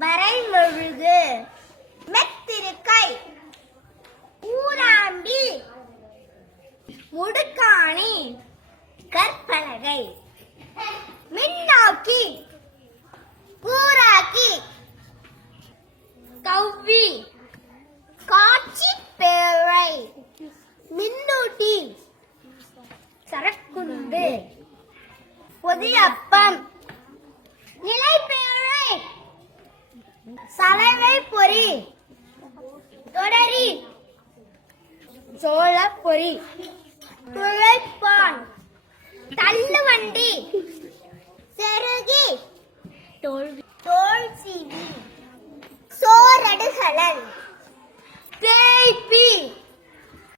வரைமொழுகு, மெத்திருக்கை, ஊராம்பி, முடுக்காணி, கற்பலகை, மின்னோக்கி, கூராக்கி, கவ்வி, காட்சி பேழை, மின்னூட்டி, சரக்குண்டு, பொதியப்பம், நிலைப்பேழை, சலவை பொறி, தொடரி, சோளப்பொறி, துளைப்பான், தள்ளுவண்டி, செருகி, தோல் சீவி, சோரடுகளன்.